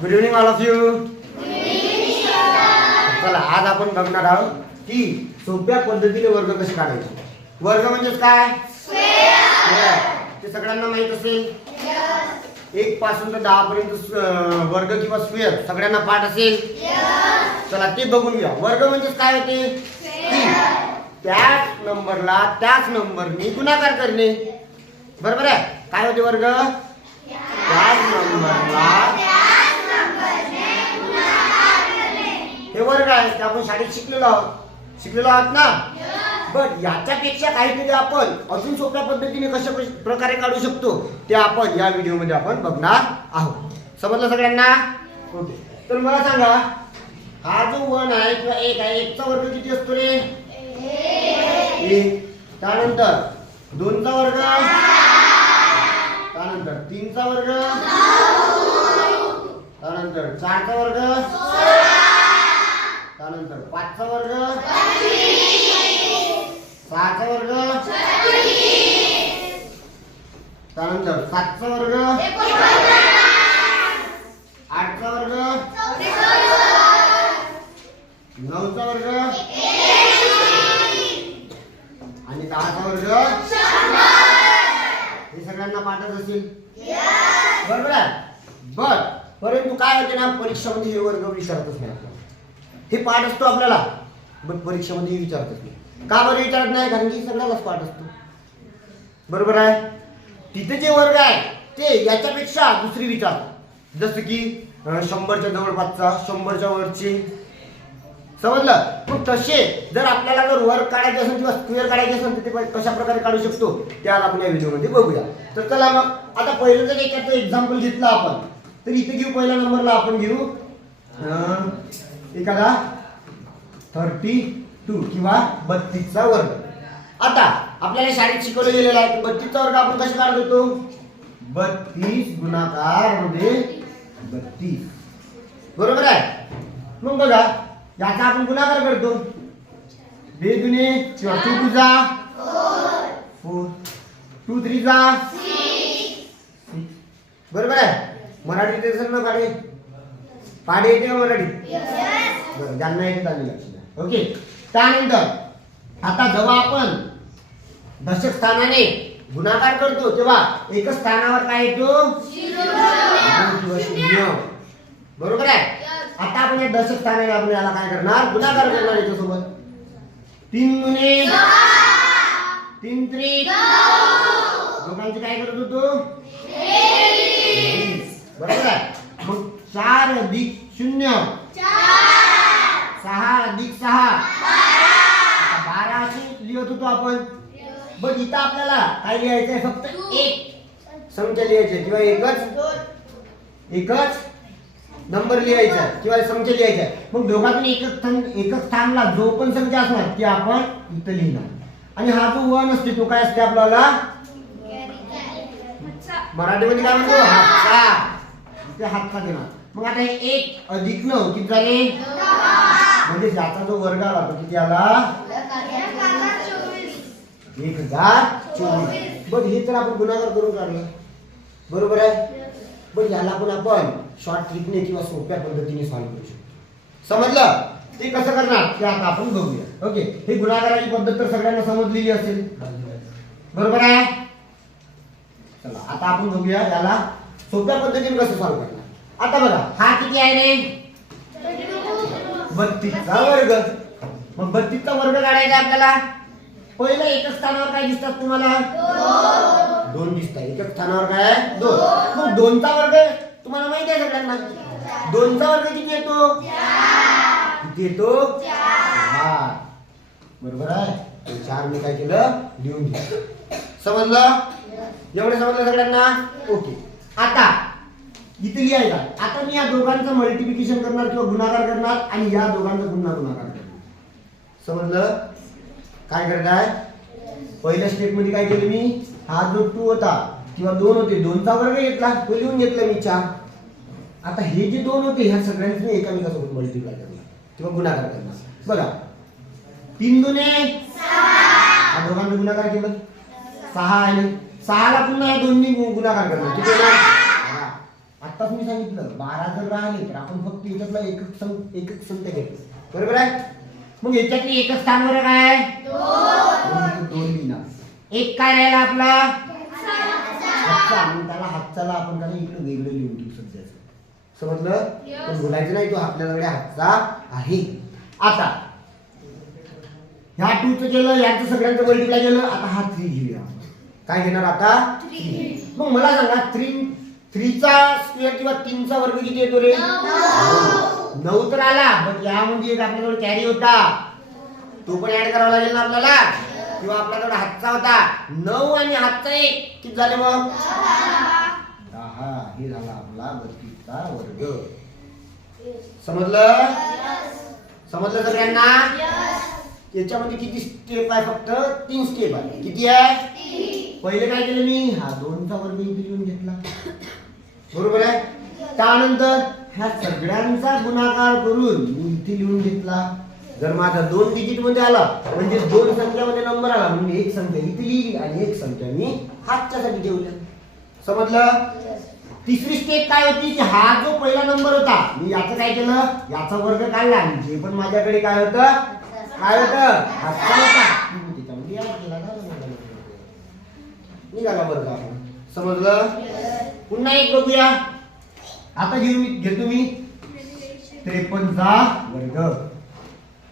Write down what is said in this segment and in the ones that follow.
Good evening all of you चला आज आपण बघणार आहोत की सोप्या पद्धतीने वर्ग कसे काढायचे. वर्ग म्हणजेच काय. ते सगळ्यांना माहीत असेल? एक पासून तर दहा पर्यंत वर्ग किंवा स्क्वेअर. सगळ्यांना पाठ असेल? चला ते बघून घ्या वर्ग म्हणजेच काय होते. त्याच नंबरला त्याच नंबरने गुणाकार करणे. बरोबर आहे? काय होते वर्ग? त्याच नंबरला हे वर्ग आहे ते आपण शाळेत शिकलेलो आहोत. शिकलेलो आहोत ना? बट याच्यापेक्षा काहीतरी आपण अजून सोप्या पद्धतीने कशा प्रकारे काढू शकतो ते आपण या व्हिडिओमध्ये आपण बघणार आहोत. समजलं सगळ्यांना? ओके. तर मला सांगा हा जो वन आहे किंवा एक आहे एकचा वर्ग किती असतो रे? एक. त्यानंतर दोनचा वर्ग? त्यानंतर तीनचा वर्ग? त्यानंतर चारचा वर्ग? त्यानंतर पाचचा वर्ग सहाचा वर्ग. त्यानंतर सातचा वर्ग. आठचा वर्ग. नऊचा वर्ग. आणि दहाचा वर्ग. हे सगळ्यांना पाठच असेल. बरोबर आहे? बर. परंतु काय होते ना परीक्षामध्ये हे वर्ग विचारतच नाही हे पाठ असतो आपल्याला. बट परीक्षेमध्ये विचारतच नाही. का बरं विचारत नाही? कारण की सगळ्यालाच पाठ असतो. बरोबर आहे? तिथे जे वर्ग आहे ते याच्यापेक्षा दुसरी विचार. जसं की शंभरच्या जवळपासचा शंभरच्या वरचे. समजलं? मग तसे जर आपल्याला जर वर्ग काढायचे असेल किंवा स्क्वेअर काढायचे असेल तर ते कशाप्रकारे कशा प्रकारे काढू शकतो? त्याला आपण या व्हिडिओमध्ये बघूया. तर चला मग आता पहिलं जर एखादं एक्झाम्पल घेतलं आपण तर इथे घेऊ पहिल्या नंबरला आपण घेऊ. एकाला एखादा थर्टी टू किंवा बत्तीसचा वर्ग. आता आपल्याला शाळेत शिकवलं गेलेलं आहे. बत्तीसचा वर्ग आपण कसे काढत होतो बत्तीस गुणाकार म्हणजे बत्तीस. बरोबर आहे? मग बघा याचा आपण गुणाकार करतो. बे दुने किंवा टू टू जा. फोर टू थ्री जा. बरोबर आहे? मराठी टेन्शन सर काढे पाडे येते का मराठीत बरं ज्यांना येते त्यांनी लक्ष द्या. ओके त्यानंतर आता जेव्हा आपण दशक स्थानाने गुणाकार करतो तेव्हा एकच स्थानावर काय येतो? शून्य. बरोबर आहे? आता आपण या दशक स्थानाने आपण याला काय करणार? गुणाकार करणार याच्यासोबत. तीन गुणे. तीन त्रिक. दोघांचे काय करत होतो. बरोबर आहे? चार अधिक शून्य. सहा अधिक सहा. आता बारा अशी लिहत होतो आपण. बट इथं आपल्याला काय लिहायचंय फक्त एक संख्या लिहायचे किंवा एकच एकच नंबर लिहायचा किंवा संख्या लिहायचा मग दोघातून एकच स्थान एकच स्थानला जो पण संख्या असणार ती आपण इथं लिहिणार. आणि हा जो वन असते तो काय असते आपल्याला? मराठीमध्ये काय म्हणतो? हातचा. ते हातचा देणार. मग आता हे एक अधिक नऊ किती झाले? म्हणजे याचा जो वर्ग आला तो किती आला? एक हजार चोवीस. बघ हे तर आपण गुणाकार करून काढलं बरोबर आहे? बघ याला पण आपण शॉर्ट ट्रिकने किंवा सोप्या पद्धतीने सॉल्व्ह करू शकतो. समजलं? ते कसं करणार? ते आता आपण बघूया. ओके हे गुणाकाराची पद्धत तर सगळ्यांना समजलेली असेल. बरोबर आहे? चला आता आपण बघूया याला सोप्या पद्धतीने कसं सॉल्व्ह करणार. आता बघा हा किती आहे रे? बत्तीसचा वर्ग. मग बत्तीसचा वर्ग काढायचा आपल्याला? पहिलं एकच स्थानावर काय दिसतात तुम्हाला? दोन दिसतात. एकच स्थानावर काय? दोन. मग दोनचा वर्ग तुम्हाला माहिती आहे सगळ्यांना दोनचा वर्ग किती येतो? किती येतो? हा बरोबर आहे? चार मी काय केलं? लिहून घेतलं. समजलं? एवढं समजलं सगळ्यांना? ओके. आता इथे लिहायचा आता मी या दोघांचं मल्टिप्लिकेशन करणार किंवा गुणाकार करणार आणि या दोघांचा पुन्हा गुणाकार करणार. समजलं? काय करताय? पहिल्या स्टेपमध्ये काय केलं मी? हा जो टू होता किंवा दोन होते दोनचा वर्ग घेतला. तो लिहून घेतला मी चार. आता हे जे दोन होते ह्या सगळ्यांचे मी एकामेकासोबत मल्टिप्लाय करणार किंवा गुणाकार करणार. बघा. तीन दोन हा दोघांचा गुणाकार केलं. सहा आहे. सहाला पुन्हा दोन्ही गुणाकार करणार. किती आत्ताच मी सांगितलं बारा जर राहिले तर आपण फक्त याच्यातला एकच सं एकच संख्या घ्यायचं बरोबर आहे? मग याच्यातली एकच स्थानवर काय? दोन. लिहिणार एक काय राहिला आपला? हातचा. आणि त्याला हातचाला आपण त्याला इकडे वेगळं लिहून देऊ सध्याचं. समजलं? पण बोलायचं नाही तो आपल्याकडे हातचा आहे. आता ह्या टूचं केलं याचं सगळ्यांचं मल्टिप्लाय केलं आता हा थ्री घेऊया काय घेणार आता? मग मला सांगा थ्री थ्रीचा स्क्वेअर किंवा तीनचा वर्ग किती येतो रे? नऊ. तर आला पण यामध्ये एक आपल्याकडे कॅरी होता. तो पण ऍड करावा लागेल ना आपल्याला? किंवा आपल्याकडे हातचा होता. नऊ आणि हातचा एक किती झाले मग? दहा. हे झाला आपला बत्तीसचा वर्ग. समजलं? समजलं सगळ्यांना? याच्यामध्ये किती स्टेप आहे फक्त? तीन स्टेप आहे. किती आहे? पहिले काय केलं मी? हा दोनचा वर्ग इथे लिहून घेतला. बरोबर आहे? त्यानंतर ह्या सगळ्यांचा गुणाकार करून मी इथे लिहून घेतला. जर माझा दोन डिजिटमध्ये आला म्हणजे दोन संख्यामध्ये नंबर आला म्हणजे एक संख्या इथे लिहिली आणि एक संख्या मी हातच्यासाठी ठेवल्या समजलं? तिसरी स्टेप काय होती? की हा जो पहिला नंबर होता मी याचं काय केलं? याचा वर्ग काढला आणि जे पण माझ्याकडे काय होतं? काय होतं? हातचा होता. त्याच्यामध्ये निघाला वर्ग आपण. समजलं? पुन्हा एक बघूया. आता घेऊ मी घेतो मी. त्रेपन्नचा वर्ग.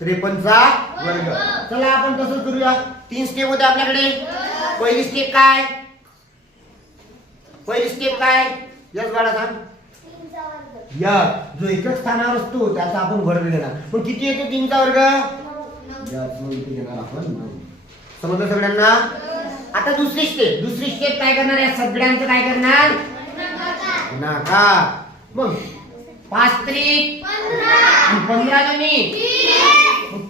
त्रेपन्नचा वर्ग. चला आपण तसंच करूया. तीन स्टेप होते आपल्याकडे. पहिली स्टेप काय? पहिली स्टेप काय? यस बाळा सांग. या. जो एकच स्थानावर असतो त्याचा आपण वर्ग घेणार. पण किती येतो तीनचा वर्ग? इथे घेणार आपण. समजलं सगळ्यांना? आता दुसरी स्टेप दुसरी स्टेप काय करणार? या सगळ्यांचं काय करणार? नाका. मग पाच त्रिक पंधरा जणी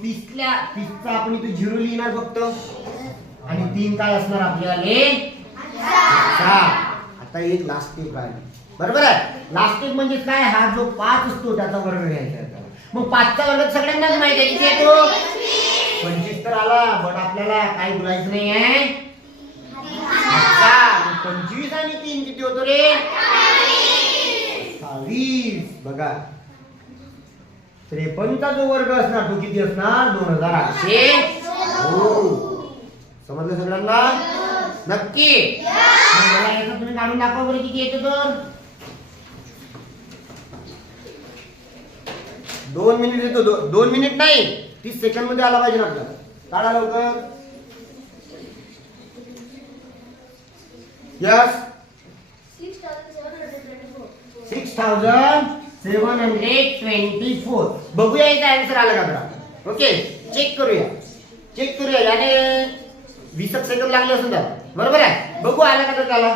तीसल्या तीसचा आपण इथे झिरो लिहिणार फक्त. आणि तीन काय असणार आपल्याला? आता एक लास्ट स्टेप आहे. बरोबर आहे? लास्ट स्टेप म्हणजे काय? हा जो पाच असतो त्याचा वर्ग घ्यायचा. मग पाचचा वर्ग सगळ्यांनाच माहिती आहे. किती येतो पंचवीस. तर आला बट आपल्याला काय बोलायचं नाही आहे मग पंचवीस आणि तीन किती होतो रे? सव्वीस. बघा. त्रेपन्नचा जो वर्ग असणार तो किती असणार? दोन हजार आठशे. हो? समजलं सगळ्यांना? नक्की. मला याचं तुम्ही काढून दाखवा बरं किती येतो तर. दोन मिनिट येतो. दोन मिनिट नाही. तीस सेकंडमध्ये आला पाहिजे ना आपल्याला. काढा लवकर. Yes six thousand seven hundred twenty four बघूया इथे आन्सर आला का ओके चेक करूया. चेक करूया. याने वीस एक सेकंद लागले असेल तर. बरोबर आहे? बघू आला का तर त्याला.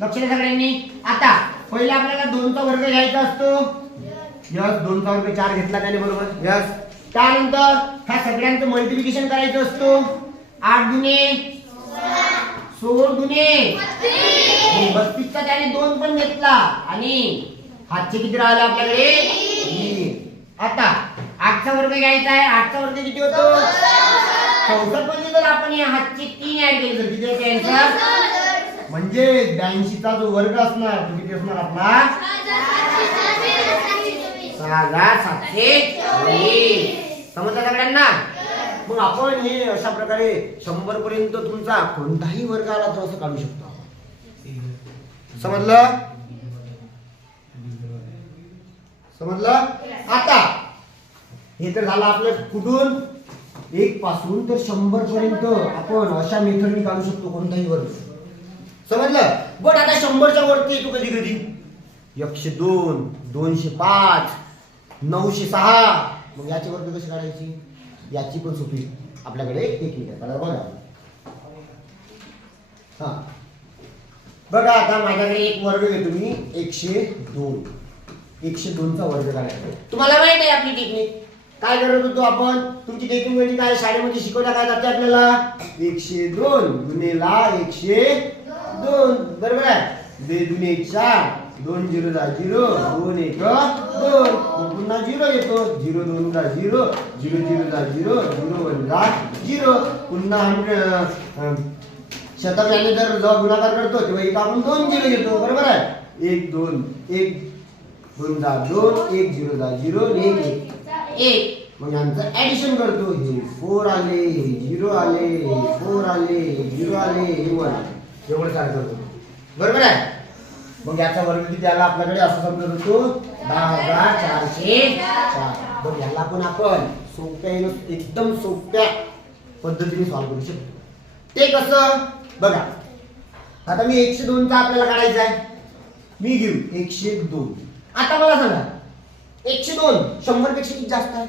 लक्ष द्या सगळ्यांनी. आता पहिला आपल्याला दोनचा वर्ग घ्यायचा असतो. यस दोनचा वर्ग चार घेतला त्याने बरोबर. यस त्यानंतर ह्या सगळ्यांचं मल्टिप्लिकेशन करायचं असतो. आठ दुने सोळ दुने बत्तीसचा त्याने दोन पण घेतला. आणि हातचे किती राहिले आपल्याकडे. आता आठचा वर्ग घ्यायचा आहे. आठचा वर्ग किती होतो? चौसष्ट. मध्ये जर आपण या हातचे तीन ऍड केले तर किती येते आन्सर म्हणजे ब्याऐंशीचा जो वर्ग असणार तो किती असणार आपला? सहा हजार सातशे वीस. समजलं सगळ्यांना? मग आपण हे अशा प्रकारे शंभर पर्यंत तुमचा कोणताही वर्ग आला तर असं काढू शकतो आपण. समजलं? समजलं? आता. हे तर झालं आपलं कुठून? एक पासून तर शंभर पर्यंत आपण अशा मेथडने काढू शकतो कोणताही वर्ग. समजलं? बट आता शंभरच्या वरती येतो कधी कधी. एकशे दोन दोनशे पाच नऊशे सहा. मग याचे वर्ग कशी काढायची? याची पण सोपी आपल्याकडे टेक्निक आहे त्याला बघा हा. बघा आता माझ्याकडे एक वर्ग घेतो मी एकशे दोन. एकशे दोनचा वर्ग काढायचा तुम्हाला माहीत आहे आपली टेक्निक काय करत होतो आपण? तुमची टेक्निक म्हणजे काय? शाळेमध्ये शिकवल्या काय जाते आपल्याला? एकशे दोन गुन्हेला एकशे दोन. बरोबर आहे? दोन दुने चार दोन झिरो जा झिरो दोन एक. पुन्हा झिरो येतो. झिरो दोन जा झिरो झिरो झिरो जा झिरो झिरो वन जा झिरो पुन्हा हंड्रेड शतक याने जर जेव्हा गुणाकार करतो तेव्हा इथं आपण दोन झिरो घेतो. बरोबर आहे? एक दोन एक. दोन दहा दोन एक झिरो दहा झिरो एक एक. एक. मग यांचं ऍडिशन करतो. हे फोर आले हे झिरो आले हे फोर आले हे झिरो आले हे वन आले एवढं काय करतो बरोबर आहे? मग याचा वर्ग किती आला? आपल्याकडे असं समजत होतो. दहा हजार चारशे चार. बघ याला पण आपण सोप्या एकदम सोप्या पद्धतीने सॉल्व्ह करू शकतो. ते कसं? बघा. आता मी एकशे दोनचा आपल्याला काढायचा आहे. मी घेऊ. एकशे दोन. आता मला सांगा. एकशे दोन शंभरपेक्षा किती जास्त आहे?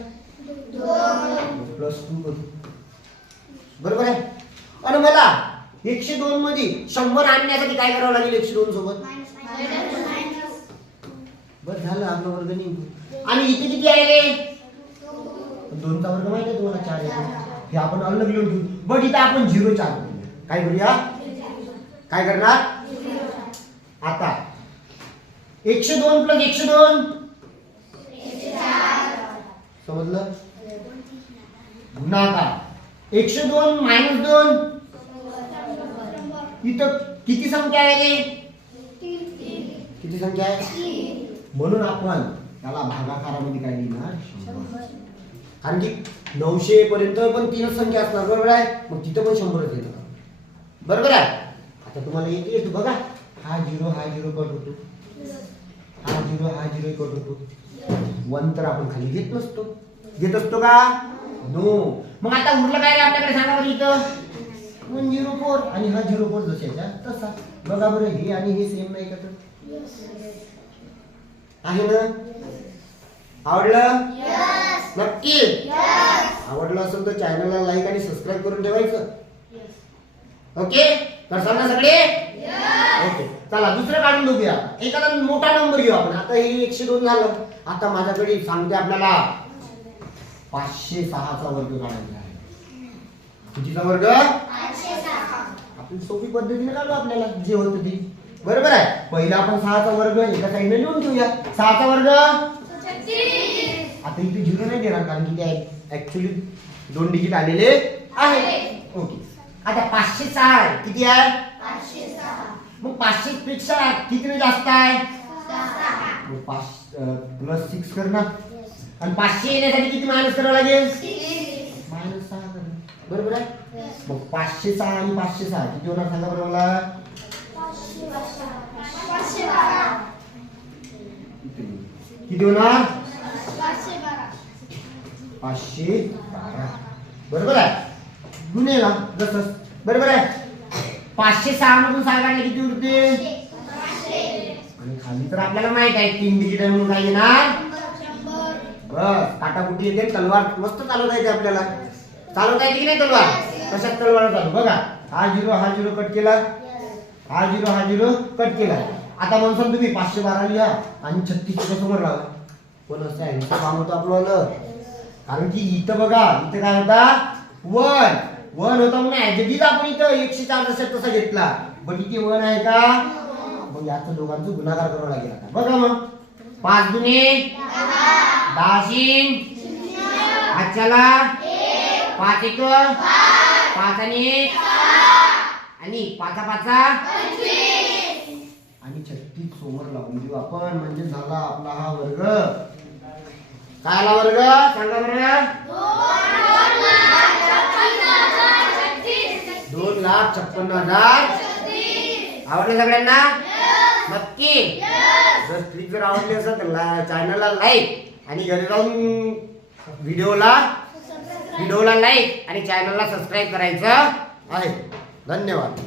प्लस टू बरोबर आहे? आणि मला एकशे दोन मध्ये शंभर आणण्यासाठी काय करावं लागेल एकशे दोन सोबत? बरं झालं आपलं वर्ग निघू आणि इथे किती आहे रे? दोनचा वर्ग माहिती आहे तुम्हाला? चार येतो हे आपण अलग लिहून ठेवू बट इथं आपण झिरो चार. काय करूया? काय करणार? आता. एकशे दोन प्लस एकशे दोन. समजलं? गुणाकार. एकशे दोन मायनस दोन. इथं किती संख्या आहे रे? किती संख्या आहे? म्हणून आपण त्याला भागाकारामध्ये काय लिहिणार? शंभर. कारण की नऊशे पर्यंत पण तीनच संख्या असणार बरोबर आहे? मग तिथं पण शंभरच येतं. बरोबर आहे? आता तुम्हाला येते येतो बघा. हा झिरो हा झिरो कट होतो. हा झिरो हा झिरो कट होतो. वन तर आपण खाली घेत नसतो. घेत असतो का? नो मग आता उरलं काय आपल्याकडे सांगा बरं इथं वन झिरो फोर आणि हा झिरो फोर जशाच्या तसा. बघा बरं हे आणि हे सेम नाही का तर? आहे ना? आवडलं? नक्की? आवडलं असेल तर चॅनलला लाईक आणि सबस्क्राईब करून ठेवायचं. ओके? करसाल ना सगळे ओके. चला दुसरं काढून बघूया. एखादा मोठा नंबर घेऊ आपण. आता हे एकशे दोन झालं. आता माझ्याकडे सांगते आपल्याला. पाचशे सहाचा वर्ग काढायचा आहे. कितीचा वर्ग? आपण सोपी पद्धतीने काढू आपल्याला. जे होतं ते. बरोबर आहे. पहिला आपण सहाचा वर्ग एका साईडने लिहून ठेवूया सहाचा वर्ग? आता इथे झिरो नाही देणार कारण की ते ऍक्च्युली दोन डिजिट आलेले आहे. ओके आता पाचशे सहा आहे. किती आहे? मग पाचशे पेक्षा किती जास्त आहे? पाच प्लस सिक्स कर ना. आणि पाचशे येण्यासाठी किती मायनस करावं लागेल? मायनस सहा कर. बरोबर आहे? मग पाचशे सहा आणि पाचशे सहा. किती होणार सांगा बरं मला? किती होणार? पाचशे बारा. बरोबर आहे. गुन्हेला जसं. बरोबर आहे. पाचशे सहा मधून सहा काढले किती उरते आणि खाली तर आपल्याला माहीत आहे तीन डिजिटल म्हणून काय येणार? बस काटाकुटी येते तलवार मस्त चालवता येते आपल्याला. चालवता येते की नाही तलवार? कशात तलवार चालू. बघा हा झिरो हा झिरो कट केला. हा झिरो हा झिरो कट केला. आता म्हणसाल तुम्ही पाचशे बारा लिहा आणि छत्तीसच्या समोर लावा. पण असं आहे? काम होतं आपलं कारण की इथं बघा इथं काय होता? वन. वन होता म्हणून ऍज आपण इथं एकशे चार जसं तसा घेतला. बट इथे वन आहे का? मग याचं दोघांचं गुन्हागार करावा लागेल आता. बघा मग. पाच दुने दहाशीन आजच्याला पाच एक. पाच आणि एक. आणि पाचा पाचा. आणि छत्तीस समोर लावून देऊ आपण. म्हणजे झाला आपला हा वर्ग. काय आला वर्ग? सांगा बरं. दोन लाख छप्पन्न हजार. आवडले सगळ्यांना? नक्की. जर ट्रिक जर आवडली असेल तर चॅनलला लाईक आणि घरी जाऊन व्हिडिओला व्हिडिओला लाईक आणि चॅनलला सबस्क्राईब करायचं आहे. धन्यवाद